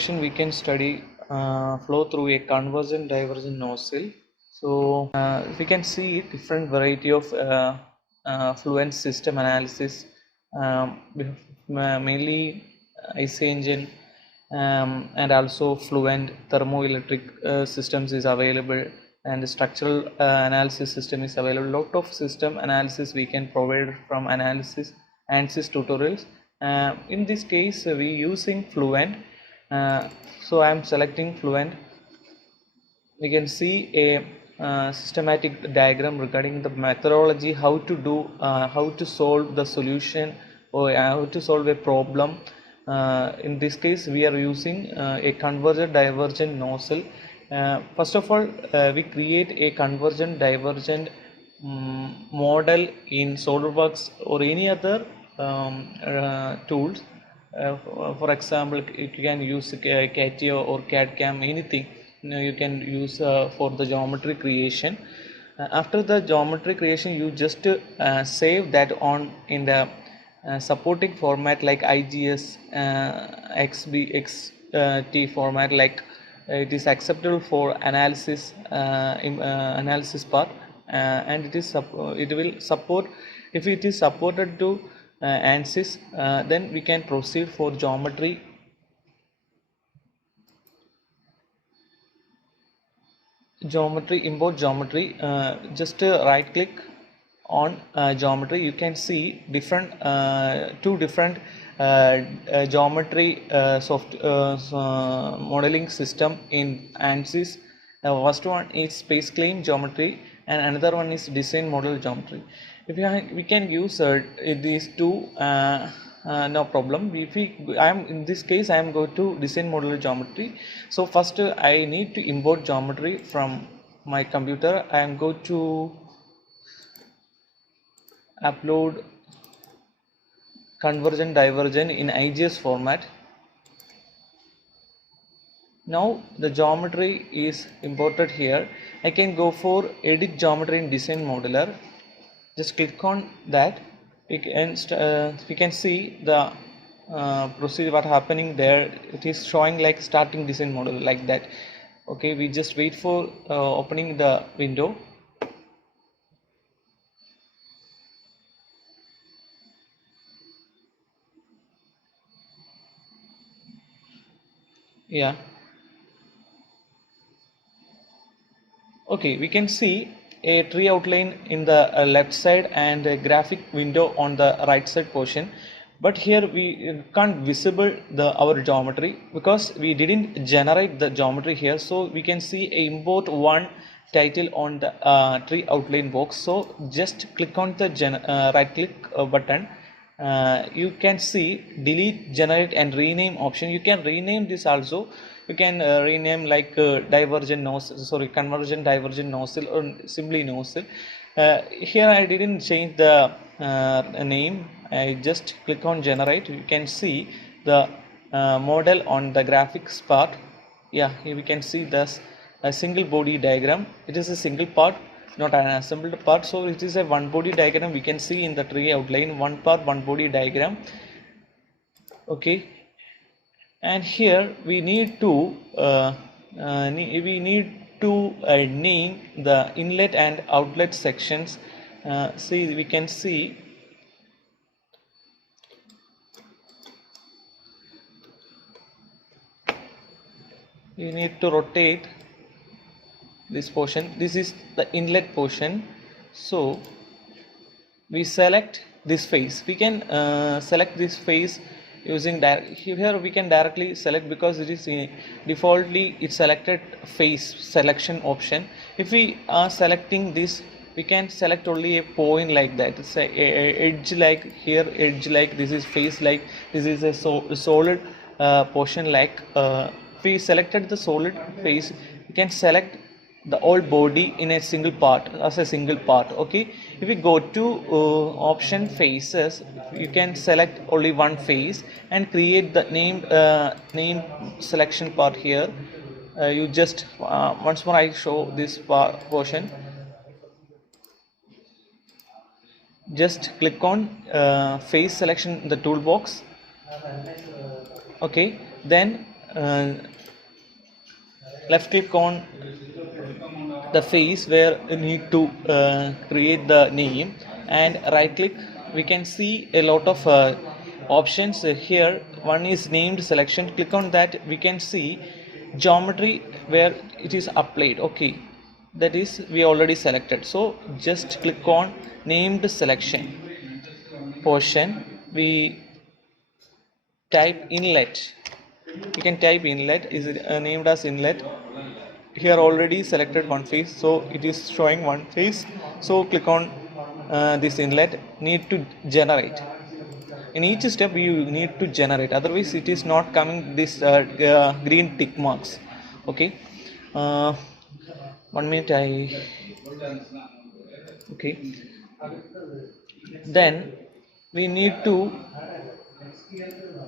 section we can study flow through a convergent divergent nozzle. So we can see different variety of Fluent system analysis, mainly IC engine and also Fluent thermoelectric systems is available, and the structural analysis system is available. Lot of system analysis we can provide from analysis ANSYS tutorials. In this case we using Fluent, so I am selecting Fluent. We can see a systematic diagram regarding the methodology, how to do how to solve the solution, or how to solve a problem. In this case we are using a convergent divergent nozzle. First of all, we create a convergent divergent model in SolidWorks or any other tools. For example, you can use CATIA or CAD-CAM, anything you can use for the geometry creation. After the geometry creation, you just save that on in the supporting format like IGS, XBXT format, like it is acceptable for analysis analysis part, and it will support. If it is supported to ANSYS, then we can proceed for geometry. Import geometry. Just right click on geometry. You can see different two different geometry modeling system in ANSYS. First one is space claim geometry and another one is design model geometry. If we can use these two, no problem. If I am in this case I am going to design model geometry. So first I need to import geometry from my computer. I am going to upload convergent divergent in IGS format. Now the geometry is imported here. I can go for edit geometry in design modeler. Just click on that. We can see the procedure what happening there. It is showing like starting design model like that. Okay, we just wait for opening the window. Yeah. Okay, we can see a tree outline in the left side and a graphic window on the right side portion, but here we can't visible our geometry because we didn't generate the geometry here. So we can see import one title on the tree outline box. So just click on the right click button. You can see delete, generate and rename option. You can rename this also. You can rename like divergent nozzle, convergent divergent nozzle, or simply nozzle. Here I didn't change the name. I just click on generate. You can see the model on the graphics part. Yeah, here we can see this a single body diagram. It is a single part, not an assembled part. So it is a one body diagram. We can see in the tree outline, one part, one body diagram. Okay, and here we need to name the inlet and outlet sections. See, we can see we need to rotate this portion. This is the inlet portion. So we select this face. We can select this face using here we can directly select because it is defaultly it's selected face selection option. If we are selecting this, we can select only a point like that. It's a edge like here, edge like this is face like this is a solid portion like. If we selected the solid face, we can select the whole body in a single part as a single part. Okay, if we go to option faces, you can select only one face and create the name selection part here. You just once more I show this portion. Just click on face selection in the toolbox. Okay, then uh, left click on the face where you need to create the name, and right click. We can see a lot of options here. One is named selection. Click on that. We can see geometry where it is applied. Okay, that is we already selected, so just click on named selection portion. We type inlet. You can type inlet. Is it named as inlet? Here already selected one face, so it is showing one face. So click on this inlet. Need to generate. In each step you need to generate, otherwise it is not coming this green tick marks. Okay, uh, 1 minute. I Okay, then we need to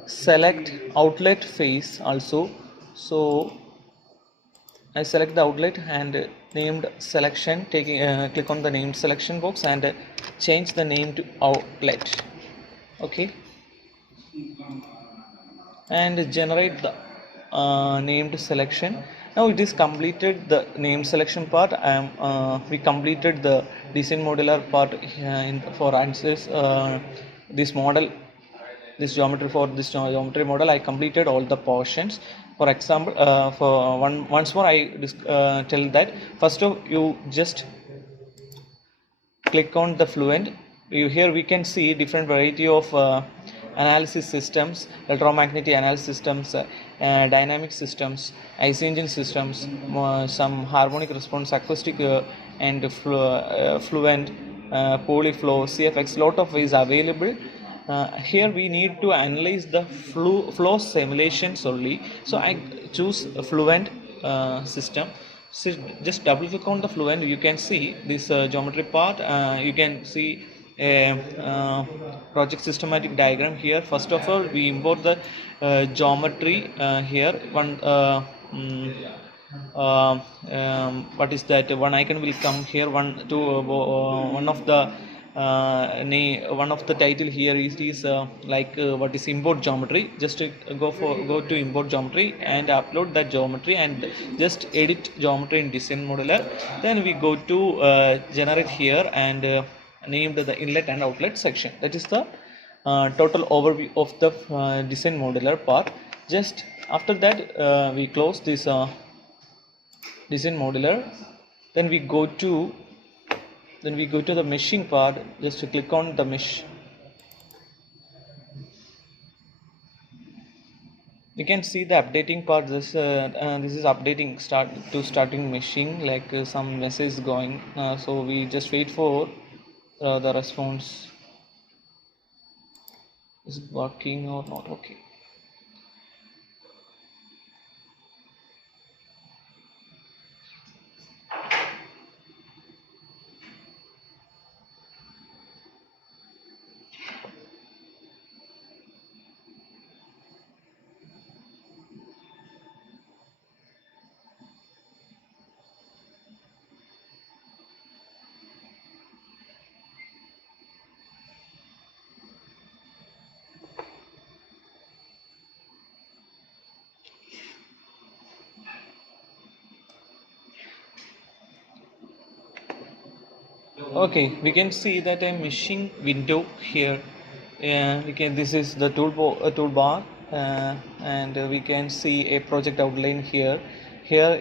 select outlet face also. So I select the outlet and named selection, taking click on the named selection box and change the name to outlet. Okay, and generate the named selection. Now it is completed the name selection part. We completed the design modular part for answers. This model, this geometry, for this geometry model I completed all the portions. For example, for once more I tell that first of you just click on the Fluent. Here we can see different variety of analysis systems: electromagnetic analysis systems, dynamic systems, IC engine systems, some harmonic response, acoustic, and Fluent, polyflow, CFX. Lot of is available. Here we need to analyze the flow simulations only, so I choose a Fluent system. So just double click on the Fluent. You can see this geometry part. You can see a project systematic diagram here. First of all, we import the geometry here. What is that? One icon will come here. One of the one of the title here is what is import geometry. Just go to import geometry and upload that geometry and just edit geometry in design modeler. Then we go to generate here and named the inlet and outlet section. That is the total overview of the design modeler part. Just after that we close this design modeler. Then we go to the meshing part. Just to click on the mesh. You can see the updating part. This is updating starting meshing, like some message going. So we just wait for the response. Is it working or not? Okay. Okay, we can see that a meshing window here. This is the toolbar, and we can see a project outline here. Here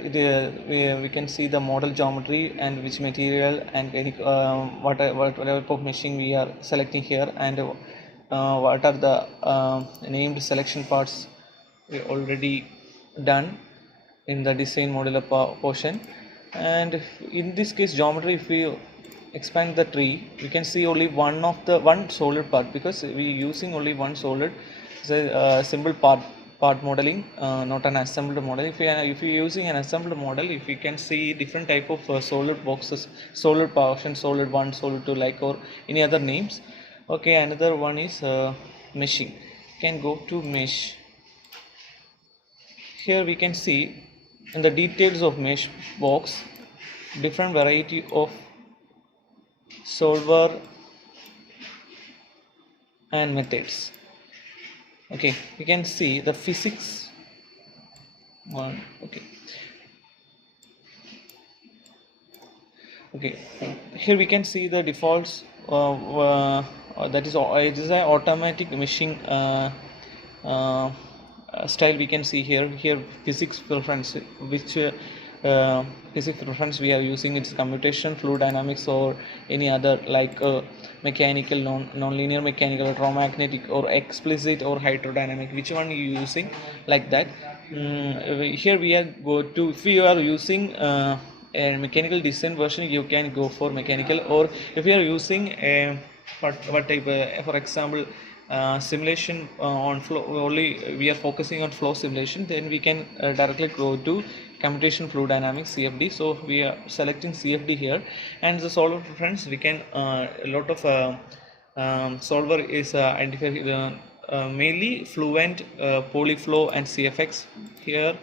we can see the model geometry and which material and any whatever type of meshing we are selecting here, and what are the named selection parts we already done in the design modular portion. And in this case geometry, if we expand the tree, we can see only one solid part, because we using only one solid. So simple part modeling, not an assembled model. If you using an assembled model, if you can see different type of solid boxes, solid portion, solid 1, solid 2, like, or any other names. Okay, another one is meshing. You can go to mesh. Here we can see in the details of mesh box different variety of solver and methods. Okay, we can see the physics one. Okay, here we can see the defaults, that is it is an automatic meshing uh, style. We can see here physics preference, which physics preference we are using. It's computation, fluid dynamics, or any other like mechanical, non-linear mechanical, electromagnetic, or explicit, or hydrodynamic. Which one you using, like that. Here we are go to, if you are using a mechanical design version, you can go for mechanical. Or if you are using a what type, for example, simulation on flow only, we are focusing on flow simulation, then we can directly go to computation fluid dynamics, CFD. So we are selecting CFD here. And the solver preference, we can a lot of solver is identified mainly Fluent, Polyflow, and CFX. Here,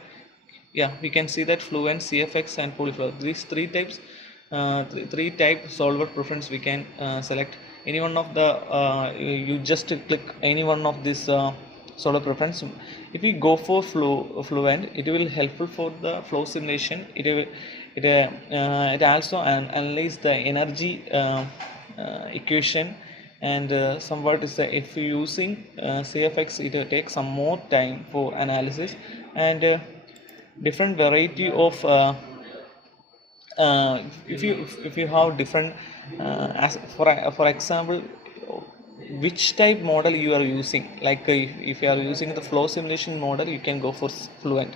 yeah, we can see that Fluent, CFX, and Polyflow, these three types, three type solver preference we can select any one of the you just click any one of this solver preference. If we go for Fluent, it will helpful for the flow simulation. It also analyze the energy equation, and somewhat is the, if you using CFX, it will take some more time for analysis. And different variety of if you have different as for example, which type model you are using, like if you are using the flow simulation model, you can go for Fluent.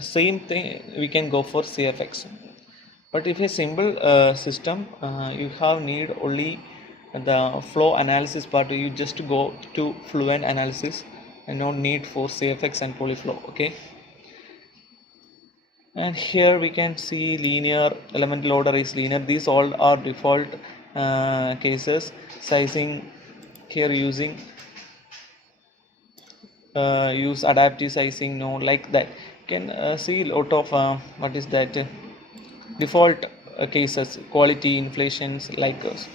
Same thing, we can go for CFX. But if a simple system, you have need only the flow analysis part, you just go to Fluent analysis, and no need for CFX and Polyflow. Okay, and here we can see linear, elemental order is linear. These all are default cases. Sizing, here using use adaptive sizing, no, like that. You can see a lot of what is that default cases, quality, inflations, like us.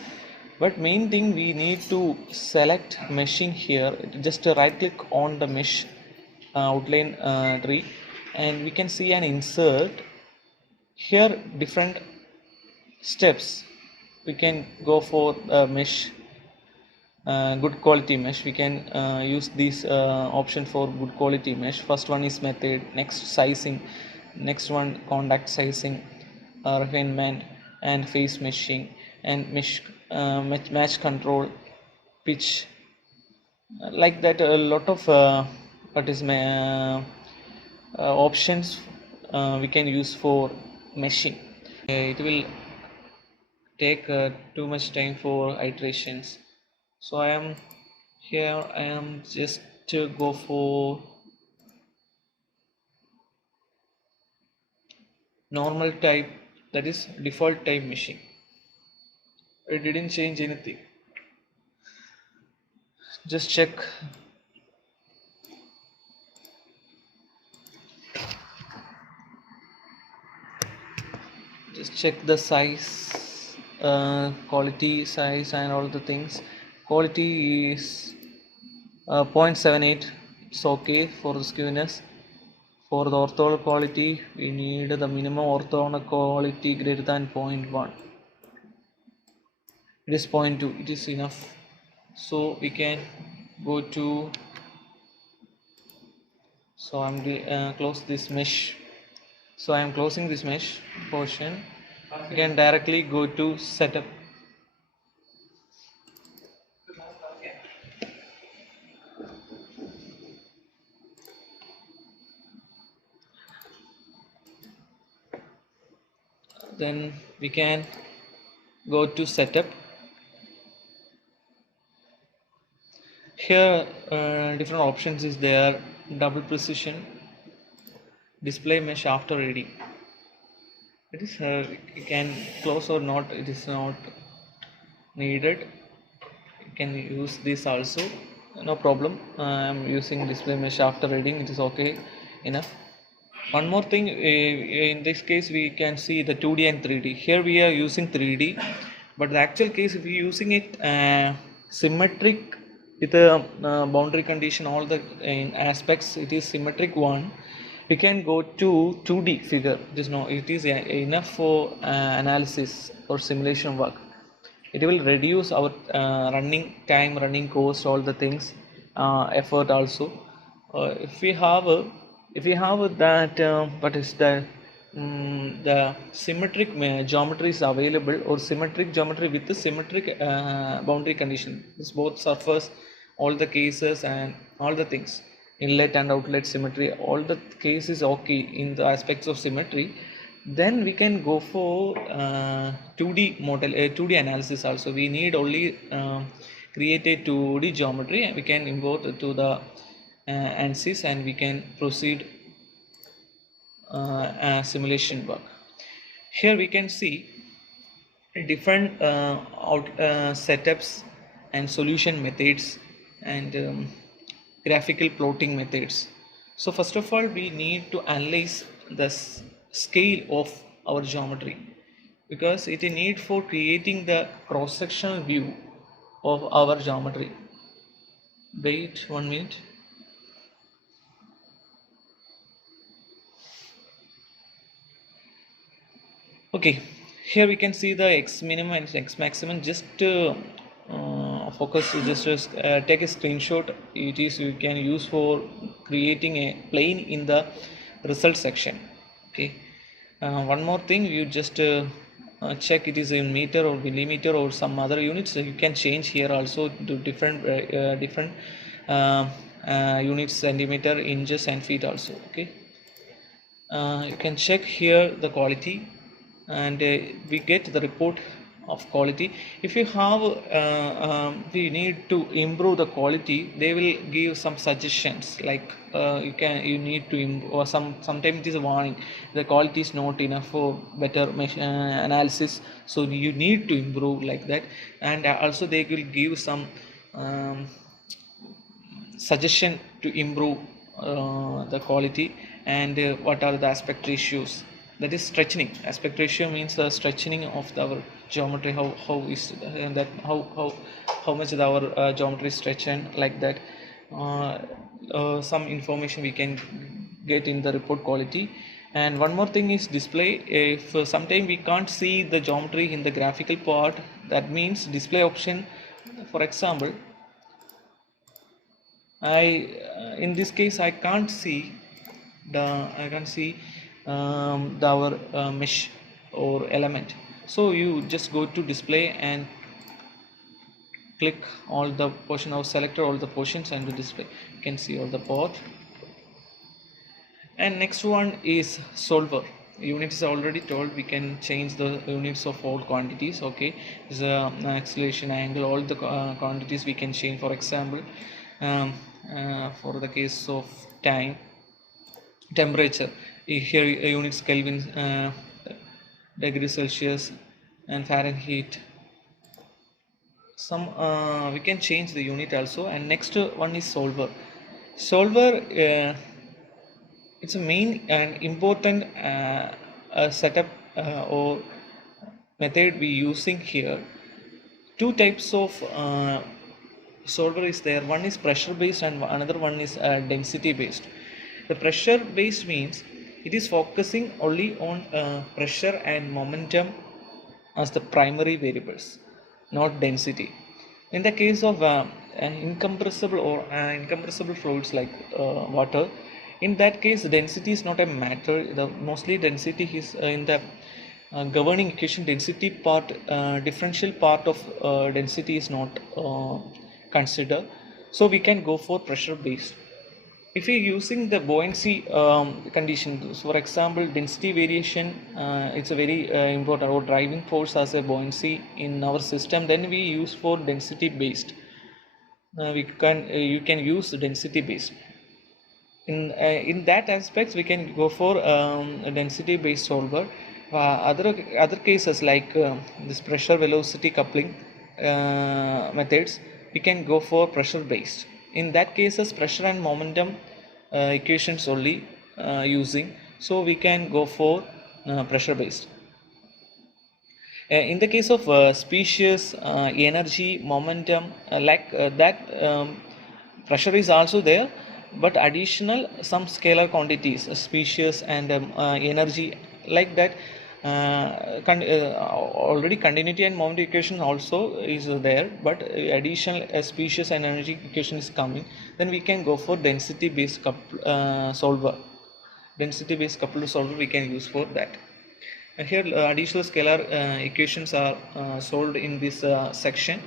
But main thing, we need to select meshing here. Just right click on the mesh outline tree, and we can see an insert. Here different steps, we can go for mesh, good quality mesh. We can use this option for good quality mesh. First one is method, next sizing, next one contact sizing, refinement, and phase meshing, and mesh match control, pitch, like that. A lot of what is options we can use for meshing. It will take too much time for iterations. So I am here, I am just to go for normal type, that is default type meshing. I didn't change anything. Just check. Just check the size, quality, size, and all the things. Quality is 0.78. It's okay for the skewness. For the orthogonal quality, we need the minimum orthogonal quality greater than 0.1. It is 0.2. It is enough. So we can go to. So I'm close this mesh. So I am closing this mesh portion. You can directly go to setup. Then we can go to setup. Here different options is there: double precision, display mesh after reading. It is you can close or not, it is not needed. You can use this also, no problem. I am using display mesh after reading, it is okay enough. One more thing, in this case we can see the 2D and 3D. Here we are using 3D, but the actual case, if you are using it symmetric with a boundary condition, all the aspects, it is symmetric one. we can go to 2D figure. It is enough for analysis or simulation work. It will reduce our running time, running cost, all the things, effort also. If we have that, what is the symmetric geometry is available, or symmetric geometry with the symmetric boundary condition. This both surface, all the cases and all the things, inlet and outlet symmetry, all the cases okay in the aspects of symmetry. Then we can go for 2D model, 2D analysis also. We need only create a 2D geometry, and we can import to the ANSYS, and we can proceed simulation work. Here we can see different setups and solution methods and graphical plotting methods. So first of all, we need to analyze the scale of our geometry, because it is need for creating the cross-sectional view of our geometry. Wait 1 minute. Okay, here we can see the x minimum and x maximum. Just focus, just take a screenshot. It is you can use for creating a plane in the result section. Okay, one more thing, you just check it is in meter or millimeter or some other units. You can change here also to different units, centimeter, inches and feet also. Okay, you can check here the quality, and we get the report of quality. If you have we need to improve the quality, they will give some suggestions, like you need to improve, or sometimes it is a warning, the quality is not enough for better analysis, so you need to improve, like that. And also they will give some suggestion to improve the quality, and what are the aspect ratios. That is stretching. Aspect ratio means the stretching of our geometry, how is that, how much is our geometry stretching, like that. Some information we can get in the report quality. And one more thing is display. If sometime we can't see the geometry in the graphical part, that means display option. For example, in this case I can't see our mesh or element. So you just go to display and click all the portion, or select all the portions and display. You can see all the part. And next one is solver. Unit is already told, we can change the units of all quantities. Okay, is acceleration, angle, all the quantities we can change. For example, for the case of time, temperature, here units Kelvin, degrees Celsius and Fahrenheit. Some we can change the unit also. And next one is solver. It's a main and important setup or method we using here. Two types of solver is there. One is pressure based and another one is density based. The pressure based means it is focusing only on pressure and momentum as the primary variables, not density. In the case of incompressible or incompressible fluids like water, in that case density is not a matter. Mostly density is in the governing equation. Density part, differential part of density is not considered. So we can go for pressure based. If you're using the buoyancy condition, so for example, density variation, it's a very important, or driving force as a buoyancy in our system, then we use for density based. You can use density based. In that aspects, we can go for a density based solver. Other cases like this pressure velocity coupling methods, we can go for pressure based. In that cases, pressure and momentum equations only using, so we can go for pressure based. In the case of species, energy, momentum, like that, pressure is also there, but additional some scalar quantities, species and energy, like that. Already continuity and moment equation also is there, but additional species and energy equation is coming. Then we can go for density based solver. Density based coupled solver we can use for that. And here additional scalar equations are solved in this section.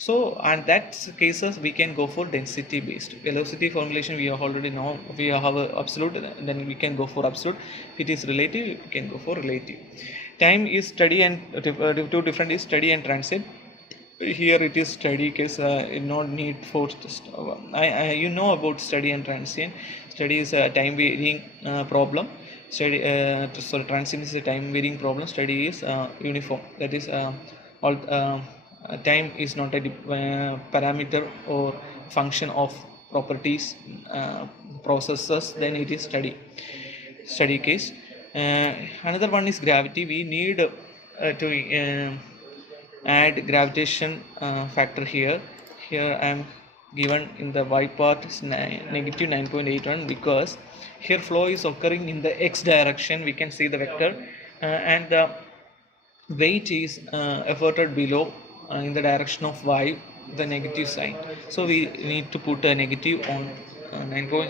So and that cases we can go for density based. Velocity formulation we already know, we have a absolute, then we can go for absolute. If it is relative, we can go for relative. Time is steady and two different is steady and transient. Here it is steady case, no need for you know about steady and transient. Steady is a time varying problem. Steady sorry, transient is a time varying problem. Steady is uniform, that is all time is not a parameter or function of properties processes, then it is steady case. Another one is gravity. We need to add gravitation factor here. Here I am given in the y part is negative 9.81, because here flow is occurring in the x direction. We can see the vector and the weight is efforted below in the direction of y, the negative sign. So we need to put a negative on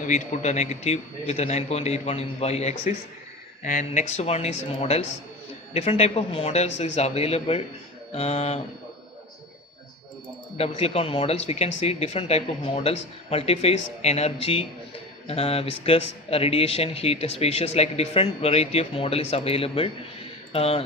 we put a negative with a 9.81 in y axis. And next one is models. Different type of models is available. Double click on models, we can see different type of models: multiphase, energy, viscous, radiation, heat, species, like different variety of model is available.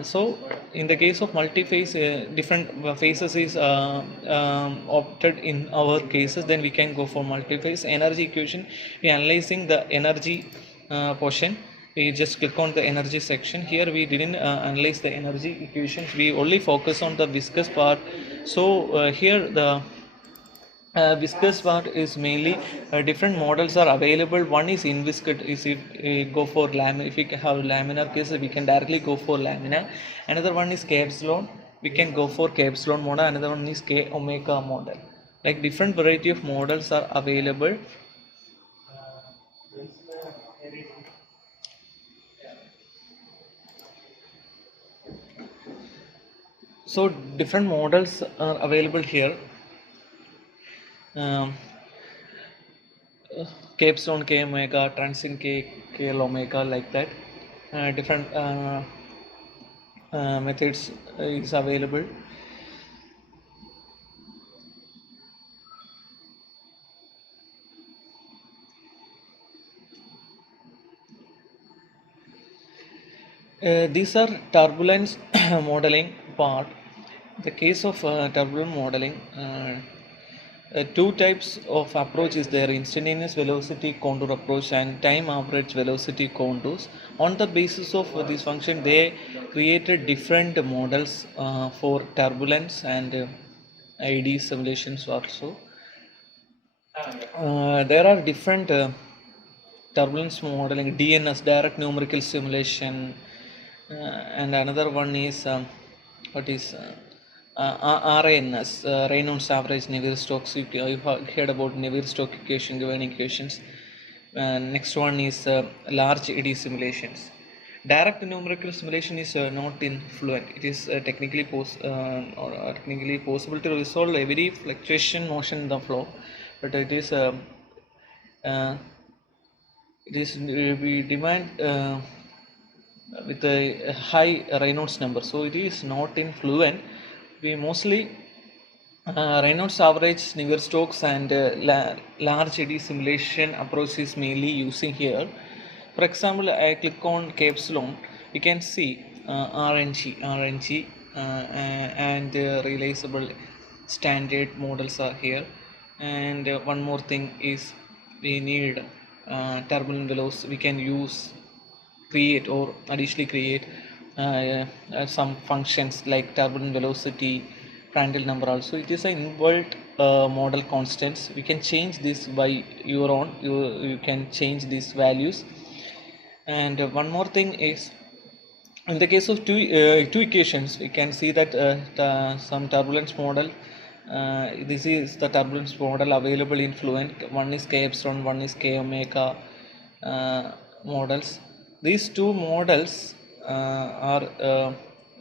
So in the case of multi-phase, different phases is opted in our cases, then we can go for multi-phase. Energy equation, we analyzing the energy portion. We just click on the energy section. Here we didn't analyze the energy equations, we only focus on the viscous part. So here the viscous part is mainly different models are available. One is inviscid, is if we go for laminar, if we have laminar case we can directly go for laminar. Another one is K epsilon, we can go for K epsilon model. Another one is K omega model. Like different variety of models are available. So different models are available here. K epsilon, K omega, transient K, K omega, like that. Different methods is available. These are turbulence modeling part. The case of turbulent modeling, two types of approach is there: instantaneous velocity contour approach and time average velocity contours. On the basis of this function, they created different models for turbulence and ID simulations also. There are different turbulence modeling: DNS, direct numerical simulation, and another one is what is RANS, Reynolds average Navier-Stokes. You have heard about Navier-Stokes equation, given equations. Next one is large eddy simulations. Direct numerical simulation is not in Fluent. It is technically technically possible to resolve every fluctuation motion in the flow, but it is we demand with a high Reynolds number, so it is not in Fluent. We mostly Reynolds average, Navier-Stokes and large eddy simulation approach is mainly using here. For example, I click on K epsilon, you can see RNG and realizable standard models are here. And one more thing is we need turbulent velocity. We can use create or additionally create some functions like turbulent velocity, Prandtl number also. It is an inbuilt model constants. We can change this by your own. You can change these values. And one more thing is, in the case of two equations, we can see that some turbulence model This is the turbulence model available in Fluent. One is K epsilon, one is K omega models. These two models are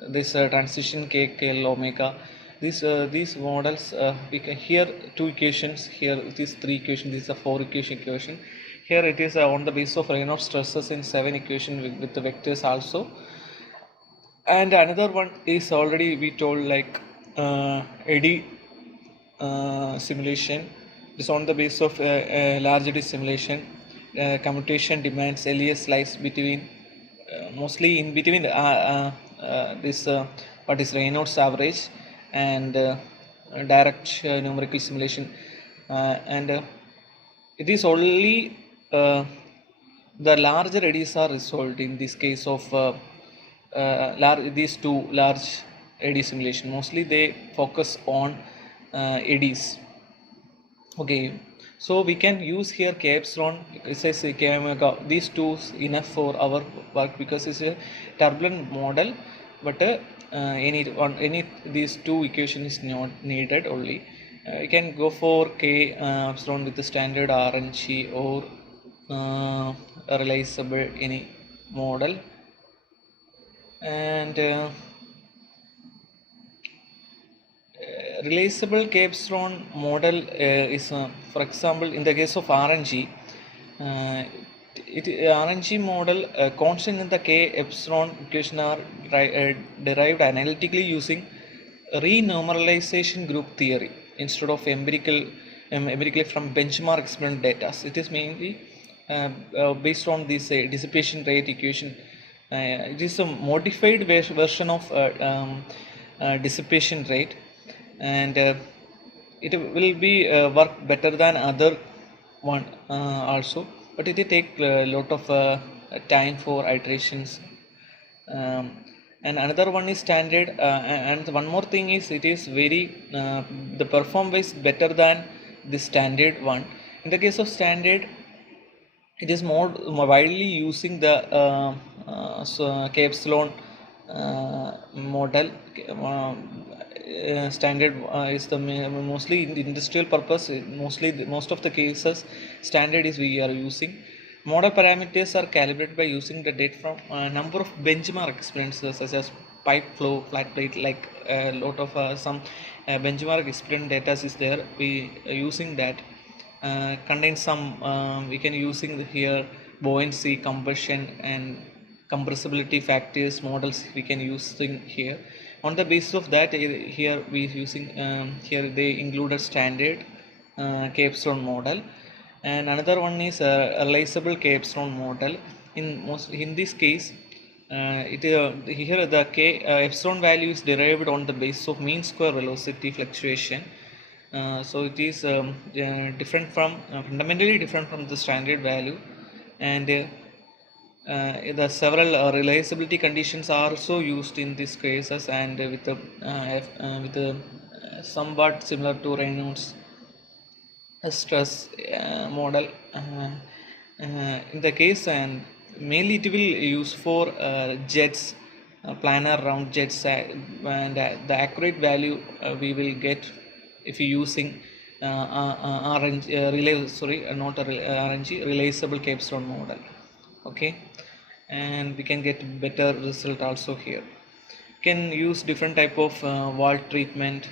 this transition K, K, omega. These models, we can here two equations, here it is three equations, this is a four equation. Here it is on the basis of Reynolds stresses in 7 equation with the vectors also. And another one is already we told like eddy simulation. It is on the basis of large eddy simulation. Commutation demands LES lies between mostly in between this what is Reynolds average and direct numerical simulation, and it is only the larger eddies are resolved in this case of these two large eddy simulation. Mostly they focus on eddies. Okay, so we can use here K epsilon, it says K omega, these two enough for our work because it's a turbulent model, but any these two equations is not needed only. You can go for K epsilon with the standard RNG or realizable any model, and realizable K epsilon model is, for example, in the case of RNG, RNG model constant in the K epsilon equation are derived analytically using renormalization group theory instead of empirically from benchmark experiment data. It is mainly based on this dissipation rate equation. It is a modified version of dissipation rate, and it will be work better than other one also, but it will take a lot of time for iterations. And another one is standard, and one more thing is it is very the perform is better than the standard one. In the case of standard, it is more widely using the K epsilon model. Standard is the mostly in the industrial purpose. Mostly most of the cases standard is we are using. Model parameters are calibrated by using the data from a number of benchmark experiences such as pipe flow, flat plate, like a lot of some benchmark experiment data is there. We are using that. Contains some we can using here buoyancy, compression and compressibility factors models we can use here. On the basis of that, here we using here they included standard K epsilon model, and another one is realizable K epsilon model. In this case, here the K epsilon value is derived on the basis of mean square velocity fluctuation. So it is different from fundamentally different from the standard value, and the several reliability conditions are also used in these cases, and with the somewhat similar to Reynolds stress model in the case, and mainly it will use for jets, planar round jets, and the accurate value we will get if you using RNG, not RNG, realizable K epsilon model. Okay, and we can get better result also here. Can use different type of valve treatment,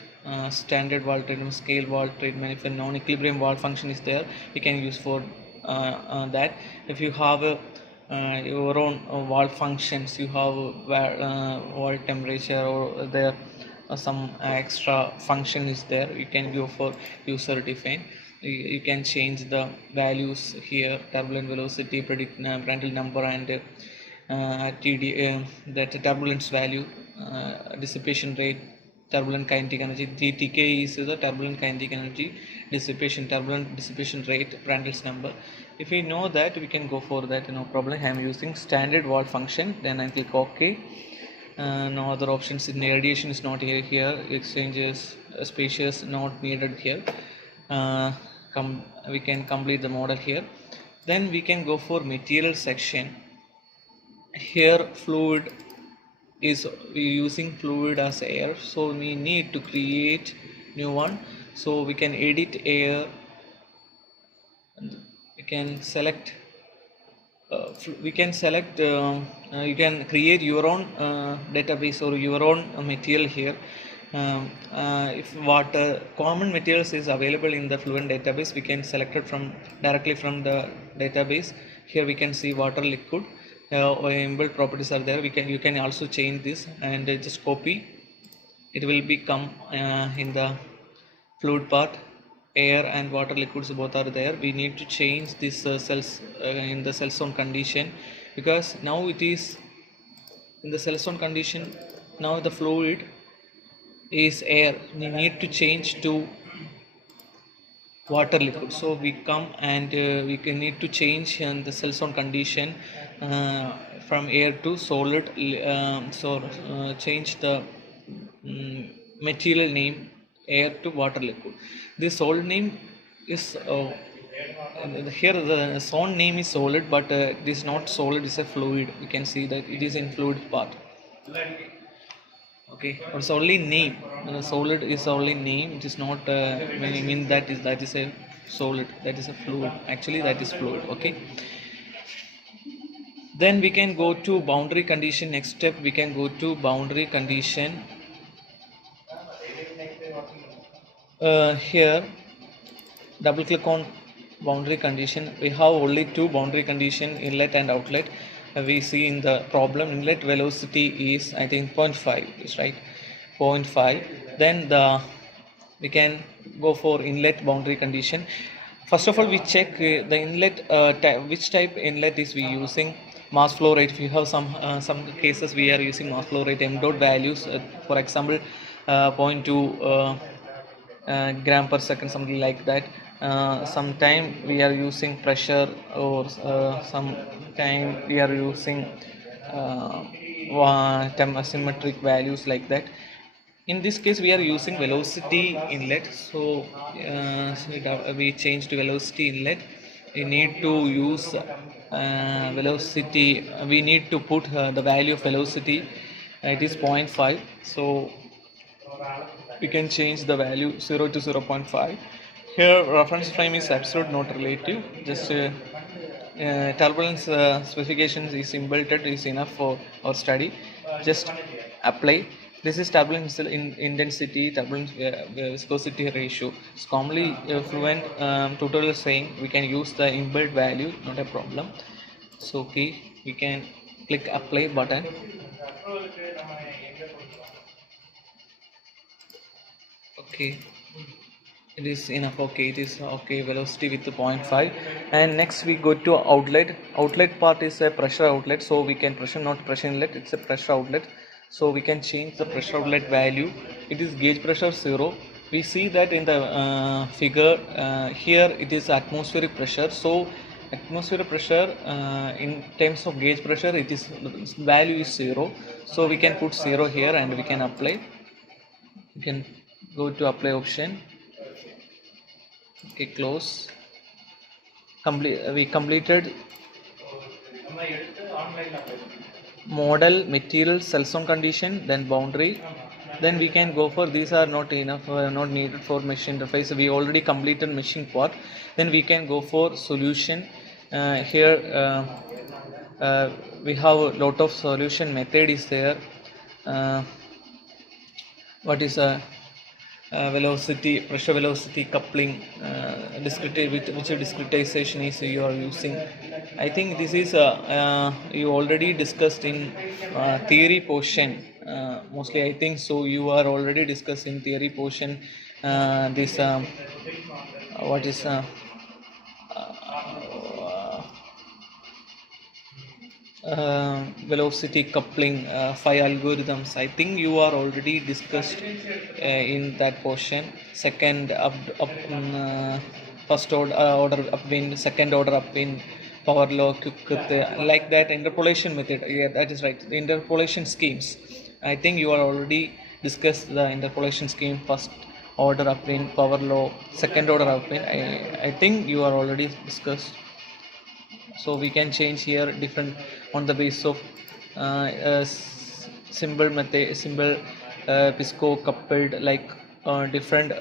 standard valve treatment, scale valve treatment. If a non-equilibrium valve function is there, we can use for that. If you have your own valve functions, you have valve temperature, or there some extra function is there, you can go for user defined. You can change the values here, turbulent velocity, predict Prandtl number, and TD, that turbulence value, dissipation rate, turbulent kinetic energy. TK is the turbulent kinetic energy, turbulent dissipation rate, Prandtl's number. If we know that, we can go for that, no problem. I am using standard valve function, then I click OK. No other options in radiation is not here. Exchanges, spacious not needed here. We can complete the model here. Then we can go for material section. Here we using fluid as air, so we need to create new one. So we can edit air, and we can select you can create your own database or your own material here. If what common materials is available in the Fluent database, we can select it from directly from the database. Here we can see water, liquid, or inbuilt properties are there. You can also change this and just copy. It will become in the fluid part. Air and water liquids both are there. We need to change this cells in the cell zone condition, because now it is in the cell zone condition. Now the fluid is air, we need to change to water liquid. So we come and we can need to change the cell zone condition from air to solid. Change the material name air to water liquid. This solid name is here the zone name is solid, but it is not solid, it's a fluid. You can see that it is in fluid part. Okay, it's only name. Solid is only name. It is not mean that is a solid, that is a fluid. Actually that is fluid. Okay, then we can go to boundary condition. Next step, we can go to boundary condition. Here double click on boundary condition. We have only two boundary condition, inlet and outlet. We see in the problem inlet velocity is I think 0.5 is right, 0.5. Then we can go for inlet boundary condition. First of all, we check the inlet which type inlet is we using. Mass flow rate, if you have some cases we are using mass flow rate m dot values, for example 0.2 gram per second, something like that. Sometime we are using pressure, or sometime we are using symmetric values like that. In this case we are using velocity inlet. So we change to velocity inlet. We need to use velocity. We need to put the value of velocity. It is 0.5. So we can change the value 0 to 0.5. Here reference frame is absolute, not relative. Just turbulence specifications is inbuilt, is enough for our study. Just apply. This is turbulence intensity, turbulence viscosity ratio. It's commonly Fluent tutorial saying we can use the inbuilt value, not a problem. So okay, we can click apply button. Okay, it is enough. Okay, it is okay, velocity with the 0.5. And next we go to outlet part is a pressure outlet. So we can pressure, not pressure inlet, it's a pressure outlet. So we can change the pressure outlet value. It is gauge pressure 0. We see that in the figure here it is atmospheric pressure. So atmospheric pressure in terms of gauge pressure, it is value is 0. So we can put 0 here and we can apply. You can go to apply option. Okay, close. We completed model, material, cell zone condition, then boundary. Then we can go for, these are not enough, not needed for mesh interface. We already completed meshing part. Then we can go for solution. Here we have a lot of solution method is there. What is a velocity, pressure velocity coupling, which discretization is you are using. I think this is you already discussed in theory portion. Mostly I think so you are already discussed in theory portion this what is velocity coupling 5 algorithms. I think you are already discussed in that portion. Second first order upwind, second order upwind, power law, like that interpolation method. Yeah, that is right. The interpolation schemes. I think you are already discussed the interpolation scheme. First order upwind, power law, second order upwind. I think you are already discussed. So we can change here different on the basis of symbol method, symbol pisco coupled, like different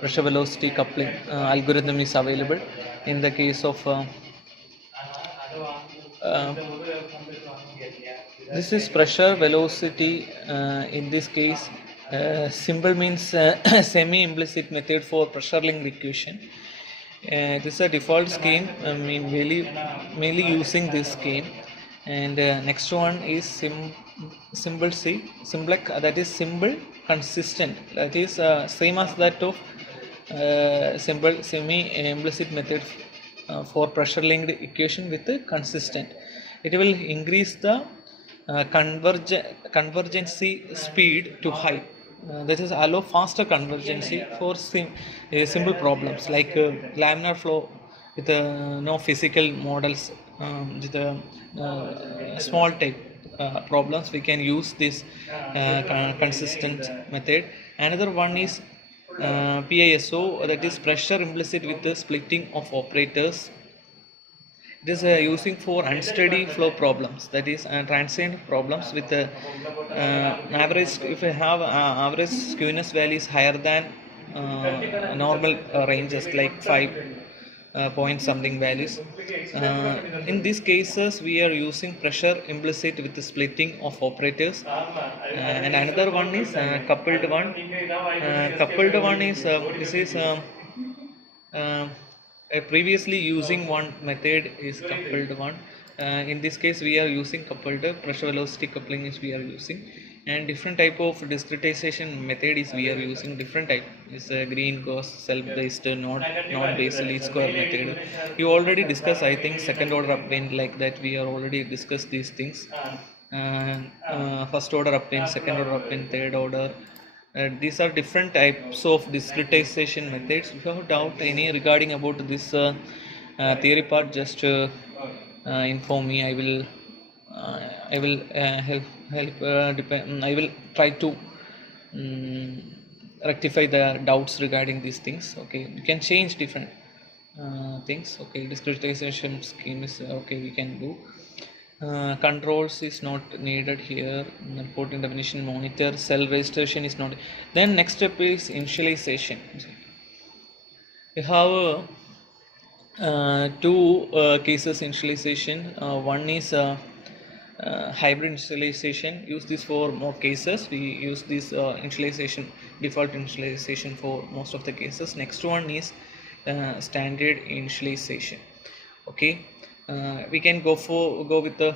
pressure velocity coupling algorithm is available. In the case of uh, this is pressure velocity. In this case, symbol means semi implicit method for pressure linked equation. This is a default scheme. I mean, mainly using this scheme. And next one is symbol C, symbolic, that is symbol consistent, that is same as that of symbol semi implicit method for pressure linked equation with consistent. It will increase the convergency speed to high. That is allow faster convergency for simple problems like laminar flow with no physical models, with small type problems. We can use this consistent method. Another one is PISO, that is pressure implicit with the splitting of operators. It is using for unsteady flow problems, that is transient problems with average. If you have average skewness values higher than normal ranges like 5 point something values, in these cases we are using pressure implicit with the splitting of operators. And another one is coupled one. Coupled one is this is previously using one method is coupled one. In this case we are using coupled pressure velocity coupling is we are using, and different type of discretization method is we are using. Different type is green gauss self based non-based least square method. You already discussed, I think, second order upwind, like that we are already discussed these things. First order upwind, second order upwind, third order. These are different types of discretization methods. If you have doubt any regarding about this theory part, just inform me. I will I will try to rectify the doubts regarding these things. Okay, you can change different things. Okay, discretization scheme is okay, we can do. Controls is not needed here. Important definition, monitor, cell registration is not. Then next step is initialization. We have two cases initialization. One is hybrid initialization. Use this for more cases. We use this initialization, default initialization for most of the cases. Next one is standard initialization. Okay, we can go with the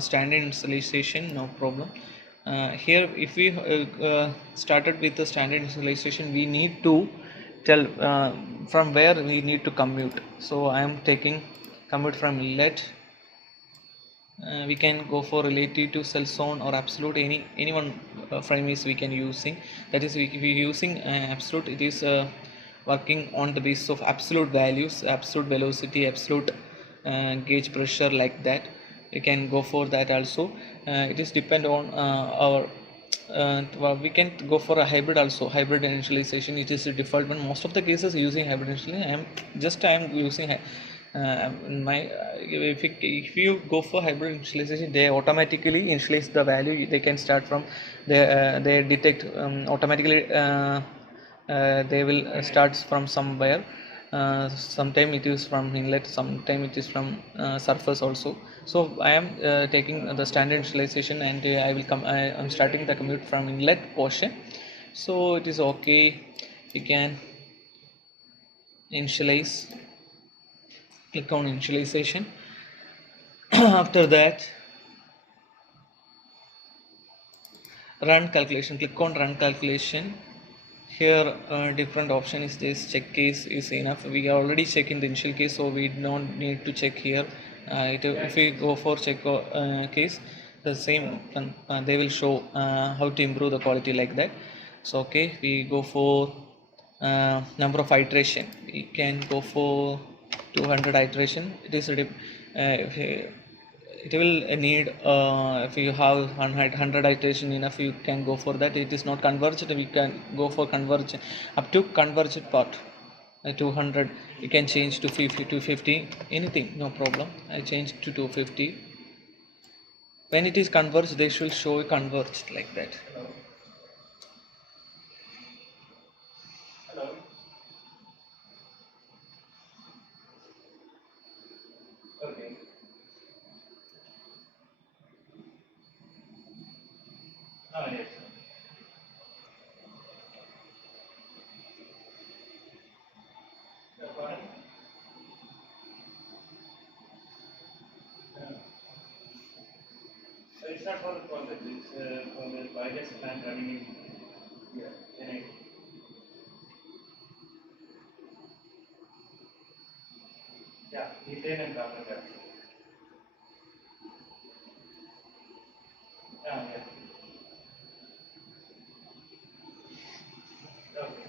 standard initialization, no problem. Here if we started with the standard initialization, we need to tell from where we need to commute. So I am taking commute from inlet. We can go for relative to cell zone or absolute, any one frame is we can using. That is, if we using absolute, it is working on the basis of absolute values, absolute velocity, absolute gauge pressure, like that. We can go for that also. It is depend on our we can go for a hybrid also. Hybrid initialization, it is a default one. Most of the cases using hybrid initialization, I am using if you go for hybrid initialization, they automatically initialize the value. They can start from they detect automatically. They will start from somewhere. Sometime it is from inlet, sometime it is from surface also. So I am taking the standard initialization, and I will come. I am starting the commute from inlet portion. So it is okay. We can initialize. Click on initialization. After that, run calculation. Click on run calculation. Here different option is this. Check case is enough. We are already checking the initial case, so we don't need to check here. If we go for check case, the same they will show how to improve the quality, like that. So okay, we go for number of iteration. We can go for 200 iteration. It is it will need if you have 100 iteration enough, you can go for that. It is not convergent, we can go for convergent up to convergent part. 200 you can change to 50, 250, anything, no problem. I change to 250. When it is converged, they should show converged, like that. not for the project, it's for the biogas plant running in here. Yeah, methane and carbon dioxide. Yeah. Okay.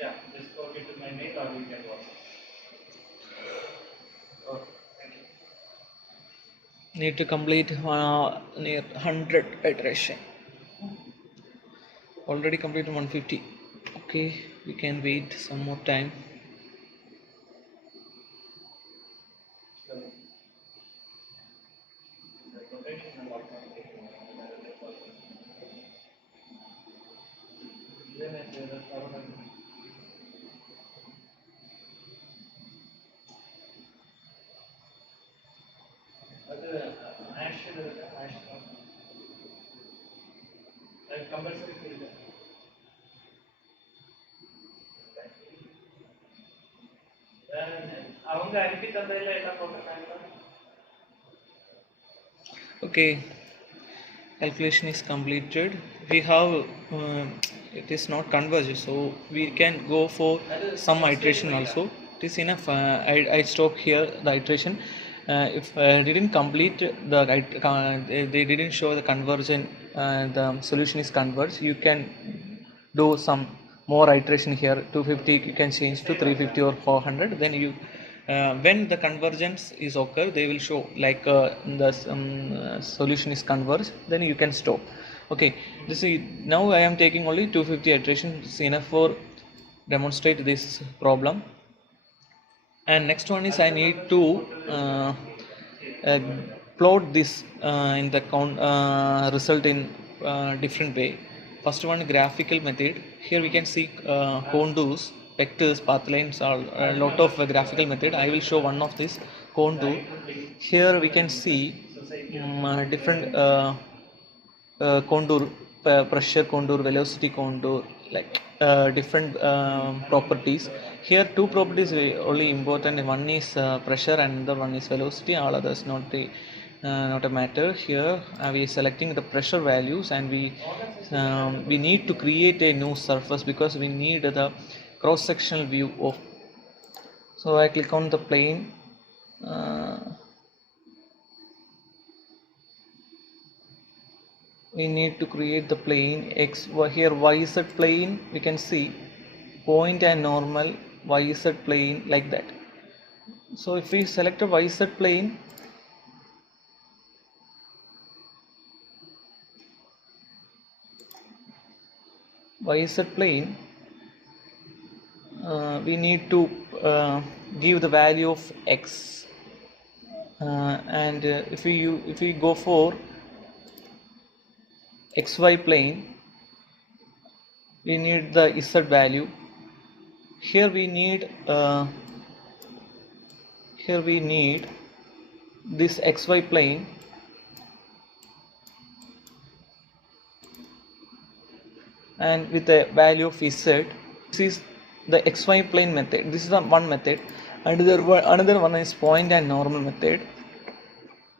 Yeah, just copy to my mail or you can WhatsApp. Okay, thank you. Need to complete near 100 iteration. Already completed 150. Okay, we can wait some more time. Okay, calculation is completed. We have it is not converged, so we can go for some iteration also. It is enough. I stop here the iteration. If didn't complete they didn't show the conversion, the solution is converged, you can do some more iteration here. 250 you can change to 350 or 400. Then you when the convergence is occur, they will show like the solution is converged, then you can stop. Okay, this is now I am taking only 250 iterations enough for demonstrate this problem. And next one is I need to uh, plot this in the result in different way. First one, graphical method. Here we can see contours, vectors, path lines, are a lot of graphical method. I will show one of this contour. Here we can see different contour, pressure contour, velocity contour, like different properties. Here two properties only important. One is pressure and the one is velocity. All others not a matter. Here we are selecting the pressure values, and we need to create a new surface because we need the cross sectional view of. So I click on the plane. We need to create the plane x. Here yz plane, we can see point and normal, yz plane, like that. So if we select a yz plane, we need to give the value of x, and if we go for xy plane, we need the z value. Here we need this xy plane, and with the value of z. This is the xy plane method. This is the one method. Another one is point and normal method.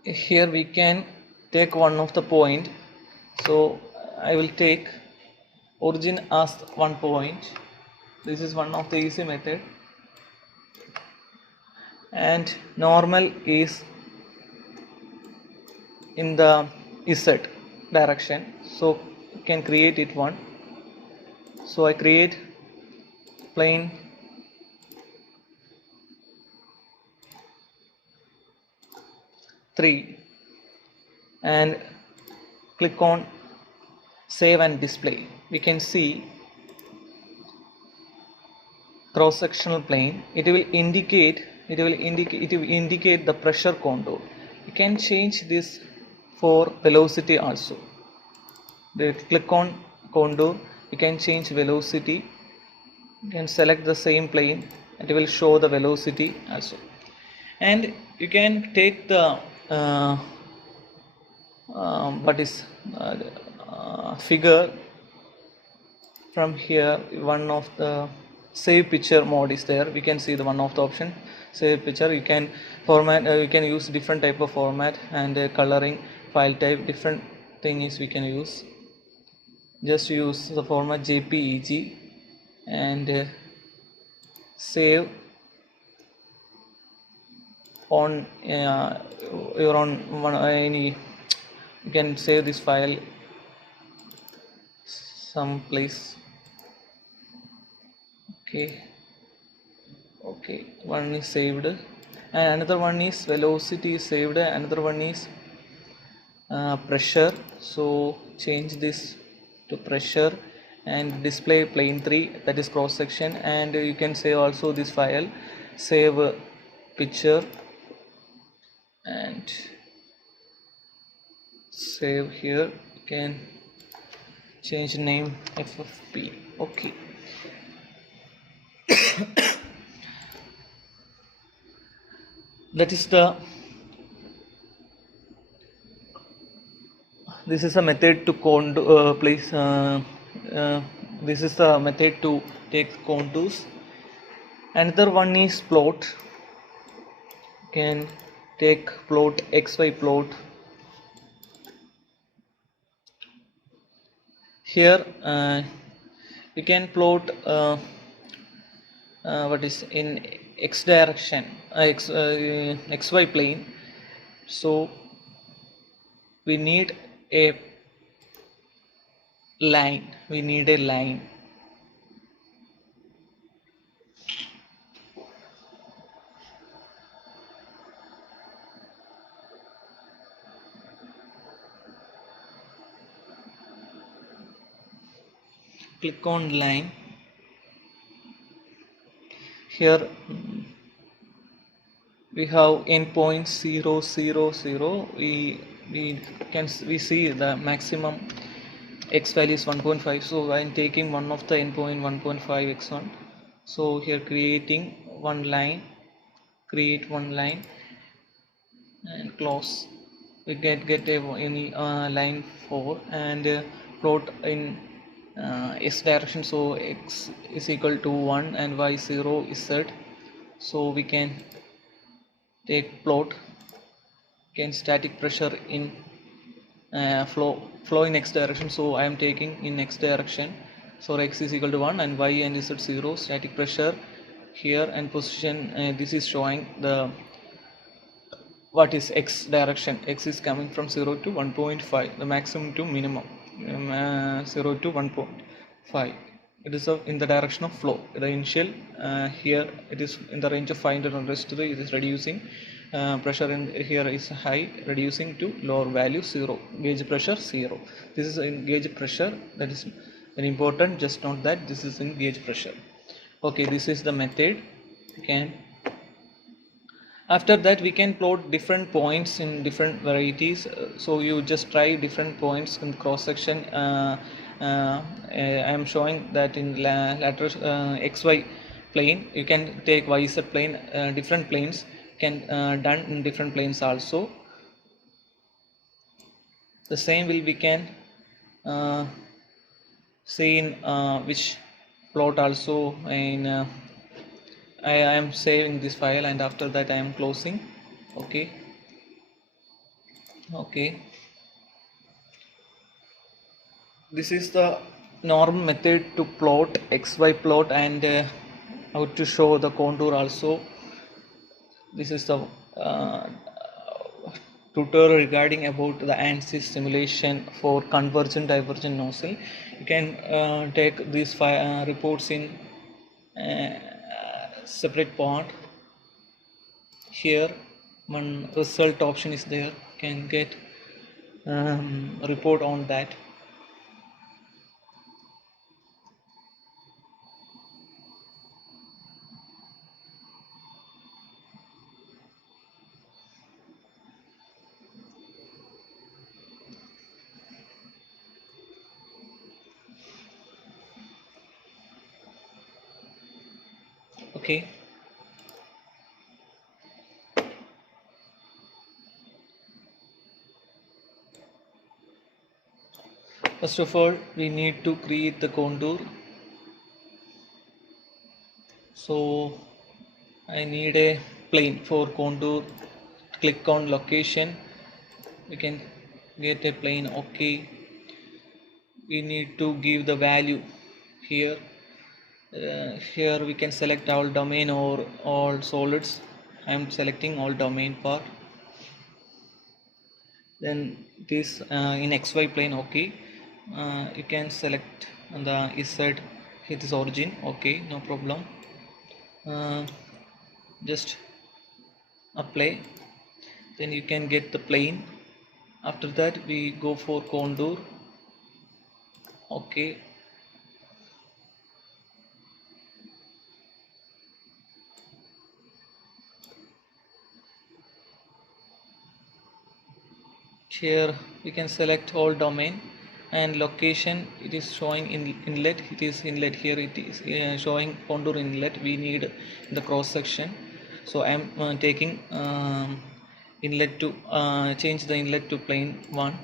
Here we can take one of the point. So I will take origin as one point. This is one of the easy method, and normal is in the z direction, so you can create it one. So I create plane three and click on save and display. We can see cross sectional plane. It will indicate the pressure contour. You can change this for velocity also. Click on contour, you can change velocity. You can select the same plane, it will show the velocity also. And you can take the figure from here. One of the save picture mode is there. We can see the one of the option, save picture. You can format, you can use different type of format and coloring. file type, different thing is we can use. Just use the format JPEG and save on your own one any. You can save this file someplace. Okay, one is saved and another one is velocity is saved, another one is pressure. So change this to pressure and display plane 3, that is cross section, and you can save also this file, save picture and save here. You can change name FFP. Okay, that is the this is a method to place this is the method to take contours. Another one is plot. You can take plot, xy plot. Here we can plot what is in x direction, xy plane. So we need a line, click on line. Here we have endpoint 0 0 0. We see the maximum x value is 1.5, so I am taking one of the endpoint 1.5 x1. So here creating one line, create one line and close. We get a any line 4 and plot in s direction. So x is equal to 1 and y 0 is z. So we can take plot, can static pressure in flow in x direction. So I am taking in x direction. So x is equal to 1 and y and z 0. Static pressure here and position. This is showing the what is x direction. X is coming from 0 to 1.5, the maximum to minimum, 0 to 1.5. It is in the direction of flow. The initial here it is in the range of 500 on rest 3. It is reducing. Pressure in here is high, reducing to lower value 0. Gauge pressure 0. This is in gauge pressure. That is very important. Just note that this is in gauge pressure. Okay, this is the method. You can. After that we can plot different points in different varieties. So you just try different points in cross section. I am showing that in lateral xy plane. You can take yz plane, different planes can done in different planes also. The same will we can see in which plot also in I am saving this file and after that I am closing. Okay, this is the normal method to plot xy plot and how to show the contour also. This is the tutorial regarding about the ANSYS simulation for convergent divergent nozzle. You can take these reports in separate part. Here one result option is there, can get report on that. Okay, first of all we need to create the contour. So I need a plane for contour. Click on location. We can get a plane. Okay, we need to give the value here. Here we can select all domain or all solids. I am selecting all domain part. Then this in xy plane. Okay, you can select the z, it is origin. Okay, no problem. Just apply, then you can get the plane. After that we go for contour. Okay, here we can select all domain and location. It is showing in inlet, it is inlet. Here it is showing contour inlet. We need the cross section, so I am taking inlet to change the inlet to plane 1,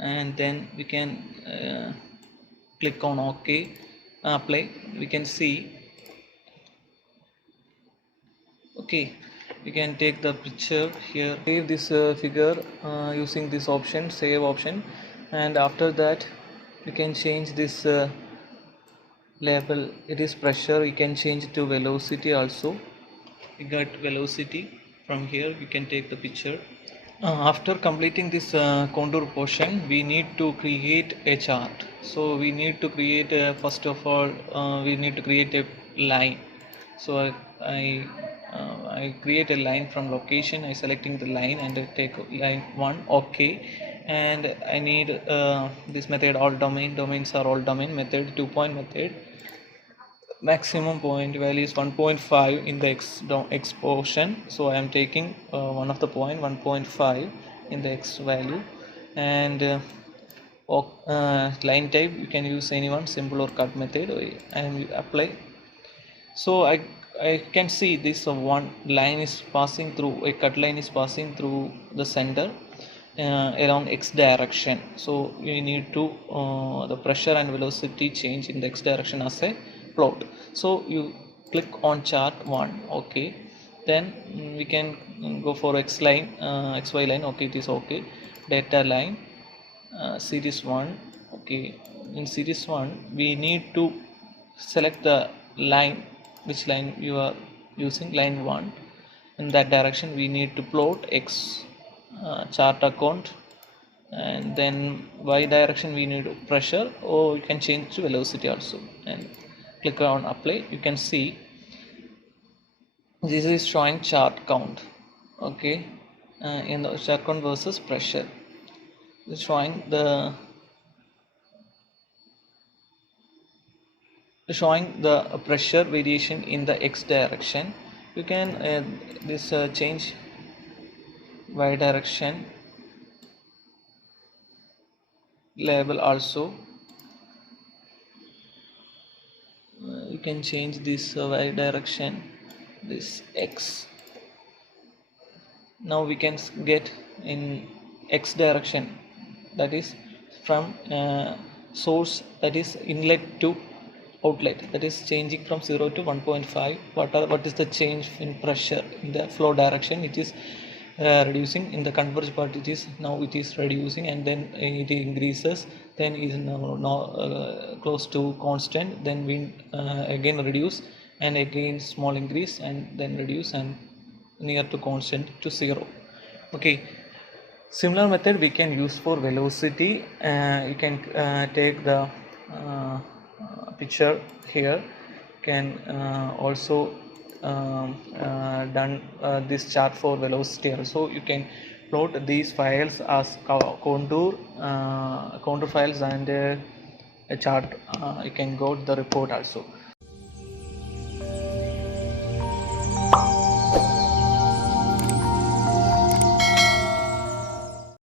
and then we can click on OK, apply. We can see. Okay, we can take the picture here, save this figure using this option, save option, and after that we can change this label. It is pressure. You can change it to velocity also. We got velocity. From here we can take the picture. After completing this contour portion, we need to create a chart. So we need to create first of all we need to create a line. So I create a line from location. I selecting the line and I take line 1. Okay, and I need this method all domains are all domain method, 2-point method. Maximum point value is 1.5 in the x portion, so I am taking one of the point 1.5 in the x value. And line type you can use anyone, simple or cut method, and apply. So I can see this one line is passing through, a cut line is passing through the center along x direction. So we need to the pressure and velocity change in the x direction as a plot. So you click on chart 1. Okay, then we can go for x line, xy line. Okay, it is okay. Data line, series 1. Okay, in series 1 we need to select the line, which line you are using, line 1. In that direction we need to plot x chart account, and then y direction we need pressure, or you can change to velocity also, and click on apply. You can see this is showing chart count. Okay, in the chart count versus pressure, it's showing the pressure variation in the x direction. You can this change y direction label also. You can change this y direction, this x. Now we can get in x direction, that is from source, that is inlet to outlet, that is changing from 0 to 1.5. What is the change in pressure in the flow direction? It is reducing. In the converge part it is reducing, and then it increases, then is now close to constant, then we again reduce, and again small increase, and then reduce, and near to constant to 0. Okay, similar method we can use for velocity. You can take the picture here. You can also done this chart for velocity also. You can plot these files as contour files, and a chart. You can go to the report also.